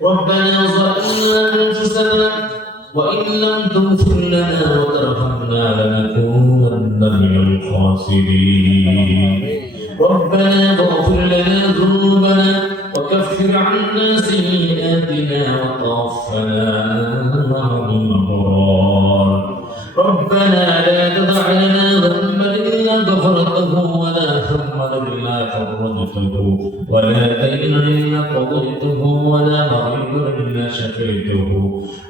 ربنا ظلمنا أنفسنا وإن لم تغفر لنا وترحمنا لنكونن من الخاسرين ربنا اغفر لنا ذنوبنا وكفر عنا سيئاتنا وتوفنا مع الأبرار ربنا لا تدع لنا ذنبا إلا غفرته ولا هما إلا فرجته ولا دينا إلا قضيته ولا مريضا إلا شفيته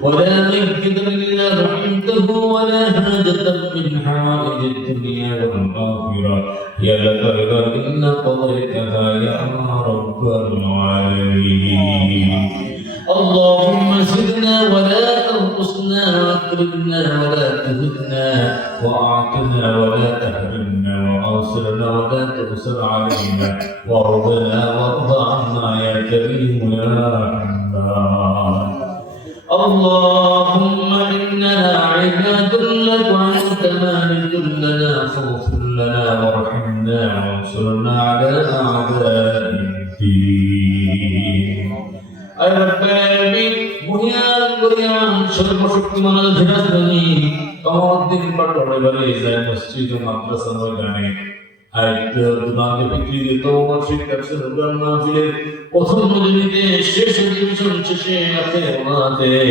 ولا ميتا إلا رحمته ولا حاجة من حوائج الدنيا والآخرة هي لك رضا إلا قضيتها يا رب العالمين اللهم زدنا ولا تنقصنا واكرمنا ولا تهنا واعطنا ولا تحرمنا واوصلنا ولا تؤثر علينا وارضنا وارض عنا يا كريم يا رحمن اللهم اننا عباد لك وانت مالك لنا فاغفر لنا وارحمنا وانصرنا على اعداء الدين أي رب العالمين بنيان সর্বশক্তিমান ধিরাজনী কমরউদ্দিন পাটোয়ারি বাড়ি যায় মসজিদ ও মাদ্রাসা ময়দানে আইতো দুনাকে বিক্রি দিত ওয়ার্ষিক তাফসীর কোরআন মাহফিলের প্রথম মজলিসে শেষ অধিবেশন শেষে আছে ওনাদের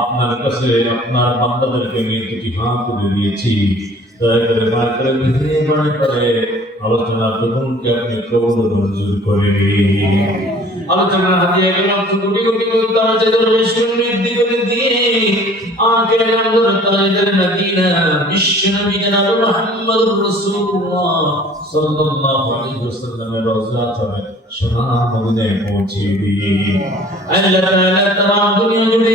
আপনার কাছে আপনার বান্দাদেরকে নিয়ে দুটি হাত তুলে দিয়েছি দয়া করে মাফ করে দিন মনে করে আলোচনার প্রথমকে আপনি কবুল মঞ্জুর করে নিন আলোচনা হাদিয়া গেলাম কোটি কোটি তারা যাদের সমৃদ্ধি করে দিয়ে আখের নামদার তাদের মদিনা বিশ্ব নবী জনাব মুহাম্মদুর রাসূলুল্লাহ সাল্লাল্লাহু আলাইহি ওয়াসাল্লামের রওজা থেকে সোনা মদিনায় পৌঁছে দিয়ে আল্লাহ তাআলা तमाम দুনিয়া জুড়ে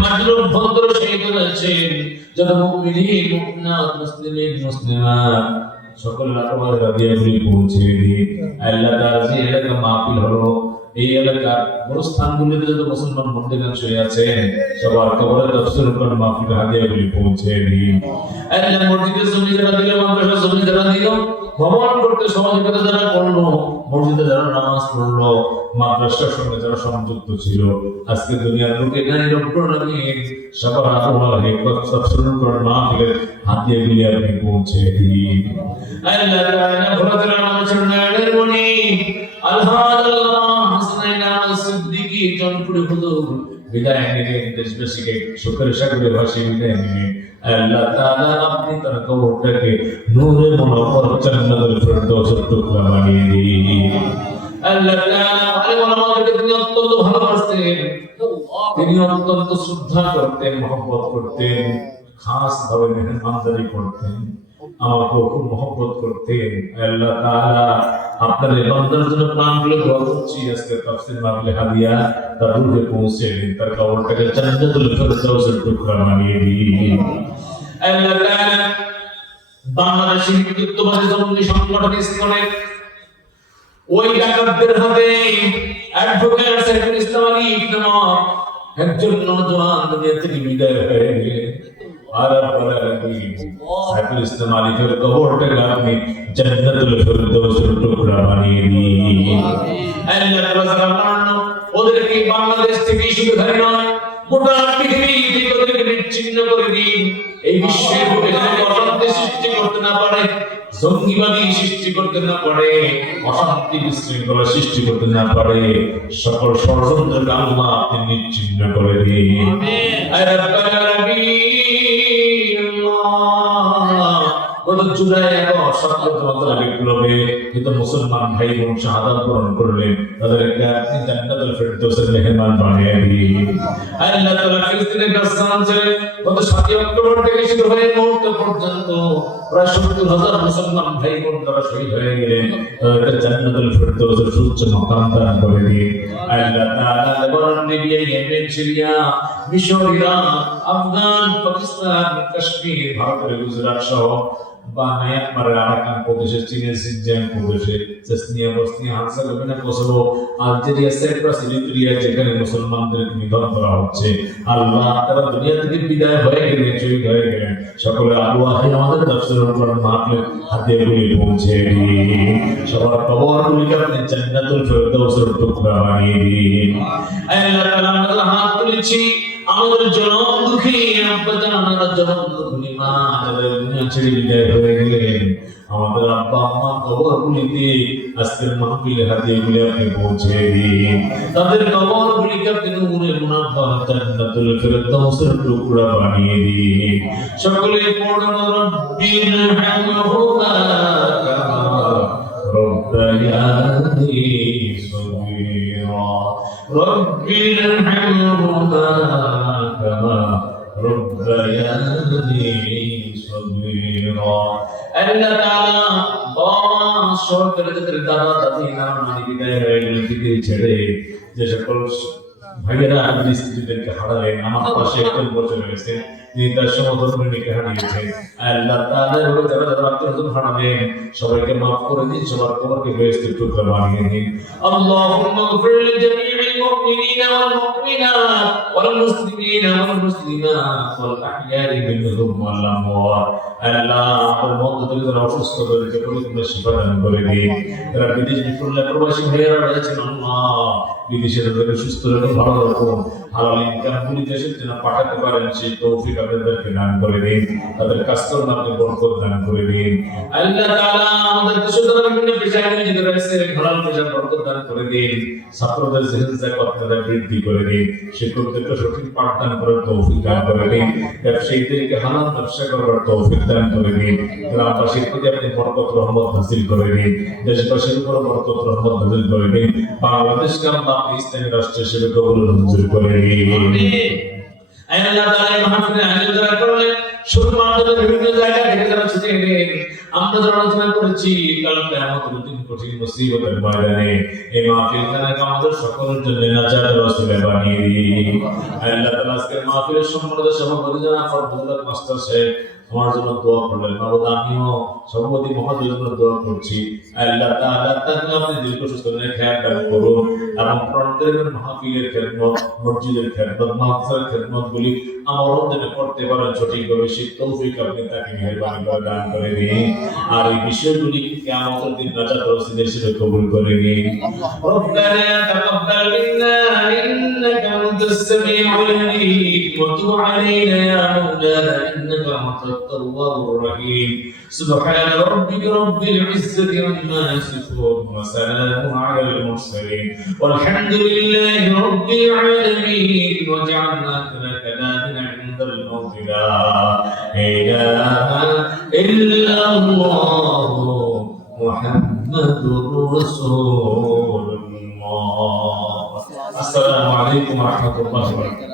মাদরুব ভদ্র শহীদ হয়েছেন যারা মুমিনিন মুমিনাত মুসলিমিন মুসলিমাত সকল রাতবার রাদিয়াগুলি পৌঁছে দিয়ে আল্লাহ তাআলা যে এলাকা মাহফিল হলো এই এলাকার বড় স্থানগুলিতে যত মুসলমান বন্ধুগণ শুয়ে আছেন সবার কবরে তাফসীর কোরআন মাহফিল হাদিয়াগুলি পৌঁছে দিন আল্লাহ মসজিদের জমি যারা দিল মাদ্রাসার জমি যারা দিল ভ্রমণ করতে সহযোগিতা যারা করলো মসজিদে যারা নামাজ পড়লো মাদ্রাসার সঙ্গে যারা সংযুক্ত ছিল আজকে দুনিয়ার লোকে নাই রব্বুল আলামিন সবার আল্লাহ হেকমত তাফসীর কোরআন মাহফিলের হাদিয়াগুলি আপনি পৌঁছে দিন আল্লাহ তাআলা ভরতের নামাজের নায়ের বনি আল্লাহ সিদ্দিকী জনপুরে হুজুর বিদায় নিলেন দেশবাসীকে শুকরের সাগরে ভাসিয়ে বিদায় নিলেন আল্লাহ তাআলা আপনি তার কবরটাকে নূরে মুনাফর জান্নাতুল ফেরদৌসের টুকরা বানিয়ে দিন আল্লাহ তাআলা আমাদেরকে তিনি অত্যন্ত ভালোবাসতেন তিনি অত্যন্ত শ্রদ্ধা করতেন মহব্বত করতেন খাস ভাবে মেহমানদারি করতেন আমাকে খুব মহব্বত করতেন আল্লাহ তাআলা আপনার এই বান্দার জন্য প্রাণগুলো দোয়া করছি আজকে তাফসীর মাহফিলে হাদিয়া তার রূহে পৌঁছে দিন তার কবরটাকে জান্নাতুল ফেরদৌসের টুকরা বানিয়ে দিন আল্লাহ তাআলা বাংলাদেশের হিন্দুত্ববাদী জঙ্গি সংগঠন ইসকনের ওই ডাকাতদের হাতে অ্যাডভোকেট সাইফুল ইসলাম আলী নামক একজন নওজোয়ান দুনিয়া থেকে বিদায় হয়ে গেলেন আর বলা লাগলেন সাইফুল ইসলাম আলীর কবরটাকে আপনি জান্নাতুল ফেরদৌসের টুকরা বানিয়ে দিন আল্লাহ তাআলা ওদেরকে বাংলাদেশ থেকে শুধু ধরে নয় গোটা পৃথিবী থেকে ওদেরকে বিচ্ছিন্ন করে দিন এই বিশ্বের বুকে যেন অশান্তি সৃষ্টি করতে না পারে জঙ্গিবাদী সৃষ্টি করতে না পারে অশান্তি বিশৃঙ্খলা সৃষ্টি করতে না পারে সকল ষড়যন্ত্রকে আল্লাহ আপনি নিশ্চিহ্ন করে দিন আমিন রাব্বাল আলামিন গত জুলাই 17 বিপ্লবে যত মুসলমান ভাই বোন শাহাদাত বরণ করলেন তাদেরকে আপনি জান্নাতুল ফেরদৌসের মেহমান বানিয়ে দিন আল্লাহ তাআলা ফিলিস্তিনের গাসসান ছেড়ে গত 7 অক্টোবর থেকে শুরু হয়ে মুহূর্ত পর্যন্ত প্রায় 70,000 মুসলমান ভাই বোন তারা শহীদ হয়ে গেলেন তাদেরকে জান্নাতুল ফেরদৌসের সুউচ্চ মাকাম দান করে দিন আল্লাহ তাআলা লেবানন লিবিয়া ইয়েমেন সিরিয়া মিশর ইরাক আফগান পাকিস্তান কাশ্মীর ভারতের গুজরাট সহ বা মায়ানমারের আরাকান প্রদেশে, চীনের সিনজিয়াং প্রদেশে, Chechnya, Bosnia, Herzegovina, Kosovo, Algeria, Cyprus, Eritrea, যেখানে মুসলমানদের নিধন করা হচ্ছে, আল্লাহ তারা দুনিয়া থেকে বিদায় হয়ে গেলেন, শহীদ হয়ে গেলেন, সকলে আল্লাহ আমাদের দর্শনের উপর মাহফিল হাদিয়াগুলি পৌঁছে দিন, সবার কবরগুলিকে আপনি জান্নাতুল ফেরদাউসের টুকরা বানিয়ে দিন। আল্লাহ তাআলা আমরা হাত তুলেছি, আমাদের জনম দুঃখী আব্বা জানার জনম দুঃখী মা যাদের দুনিয়া ছেড়ে বিদায় হয়ে গেলেন, আমাদের আব্বা আম্মা কবরগুলিতে আজকের মাহফিলের হাদিয়াগুলি আপনি পৌঁছে দিন, তাদের কবরগুলিকে আপনি নূরে মুনাব্বার জান্নাতুল ফেরদাউসের টুকরা বানিয়ে দিন। সকলে পড়ুন রব্বির হামহুমা কামা রব্বায়ানি সগীরা, রব্বির হামহুমা কামা রব্বায়ানি সগীরা। আল্লাহ তাআলা সরকারের দাদা দাদি নানা বিদায় হয়ে গেলে থেকে ছেড়ে যে সকল ভাইয়েরা আমাদের স্ত্রীদেরকে হারালেন, আমার পাশে একজন বছর হয়েছে তিনি তার সমধর্মিণীকে হারিয়েছেন, আল্লাহ তাআলা যারা যারা আত্মীয়স্বজন হারাবেন সবাইকে মাফ করে দিন, সবার কবরকে বেহেশতের টুকরা বানিয়ে দিন। আল্লাহুম্মা গফির লিজামিইল মুমিনিনা ওয়াল মুমিনাত ওয়াল মুসলিমিনা ওয়াল মুসলিমাত ওয়াল আহইয়াই মিনহুম ওয়াল আমওয়াত। আল্লাহ আমাদের মধ্য থেকে যারা অসুস্থ রয়েছে পরিপূর্ণ শিফা দান করে দিন, যারা বিদেশে বিপুল্লা প্রবাসী ভাইয়েরা রয়েছেন আল্লাহ বিদেশে তাদেরকে সুস্থ রাখুন, ভালো রাখুন, হালাল ইনকাম গুলি দেশের জন্য পাঠাতে পারেন সেই তৌফিক আপনাদেরকে দান করে দিন, তাদের কাজকর্ম আপনি বরকত দান করে দিন। আল্লাহ তাআলা আমাদের দেশে যারা বিভিন্ন পেশায় নিয়োজিত রয়েছে হালাল পেশার বরকত দান করে দিন, ছাত্রদের জেহেন জাকাত আপনারা বৃদ্ধি করে দিন, শিক্ষকদেরকে সঠিক পাঠ দান করার তৌফিক দান করে দিন, ব্যবসায়ীদেরকে হালাল ব্যবসা করার তৌফিক দান করে দিন, গ্রামবাসীর প্রতি আপনি বরকত রহমত নাযিল করে দিন, দেশবাসীর উপর বরকত রহমত নাযিল করে দিন, বাংলাদেশকে আল্লাহ ইসলামী রাষ্ট্র হিসেবে কবুল মঞ্জুর করে দিন। আল্লাহ তাআলা এই মাহফিলে আয়োজন যারা করলেন, শুধু মানুষদের বিভিন্ন জায়গা থেকে যারা ছুটে এলেন, আমরা যারা আলোচনা করেছি কাল কিয়ামতের দিন কঠিন মুসিবতের ময়দানে এই মাহফিলখানাকে আমাদের সকলের জন্য নাজাতের ওসিলা বানিয়ে দিন। আল্লাহ তাআলা আজকের মাহফিলের সম্মানিত সভাপতি জনাব ফরদুল্লাহ মাস্টার সাহেব আমার জন্য দোয়া করলেন, বাবা আমিও সভাপতি মহোদয়ের জন্য দোয়া করছি, আল্লাহ তাআলা তাকে আপনি দীর্ঘ সুস্থ খেয়াল দান করুন এবং প্রত্যেক মাহফিলের খেদমত, মসজিদের খেদমত, মাদ্রাসার খেদমতগুলি আমারও যেন করতে পারেন সঠিকভাবে সেই তৌফিক আপনি তাকে মেহেরবানি করে দান করে দিন, আর এই বিষয়গুলি কিয়ামতের দিন নাজাত ওসিলা হিসেবে কবুল করে নিন। রব্বানা তাকাব্বাল মিন্না ইন্নাকা আনতাস সামিউল আলিম ওয়া তুব আলাইনা ইয়া মাওলানা ইন্নাকা আনতাত তাওয়াবুর রহিম। সুবহান রাব্বিকা রাব্বিল ইজ্জাতি আম্মা ইয়াসিফুন ওয়া সালামুন আলাল মুরসালিন ওয়ালহামদুলিল্লাহি রাব্বিল আলামিন ওয়া জাআলনা কালামনা ইনদাল মউত লা ইলাহা ইল্লাল্লাহ মুহাম্মাদুর রাসূলুল্লাহ। আসসালামু আলাইকুম ওয়া রাহমাতুল্লাহি ওয়া বারাকাতুহু।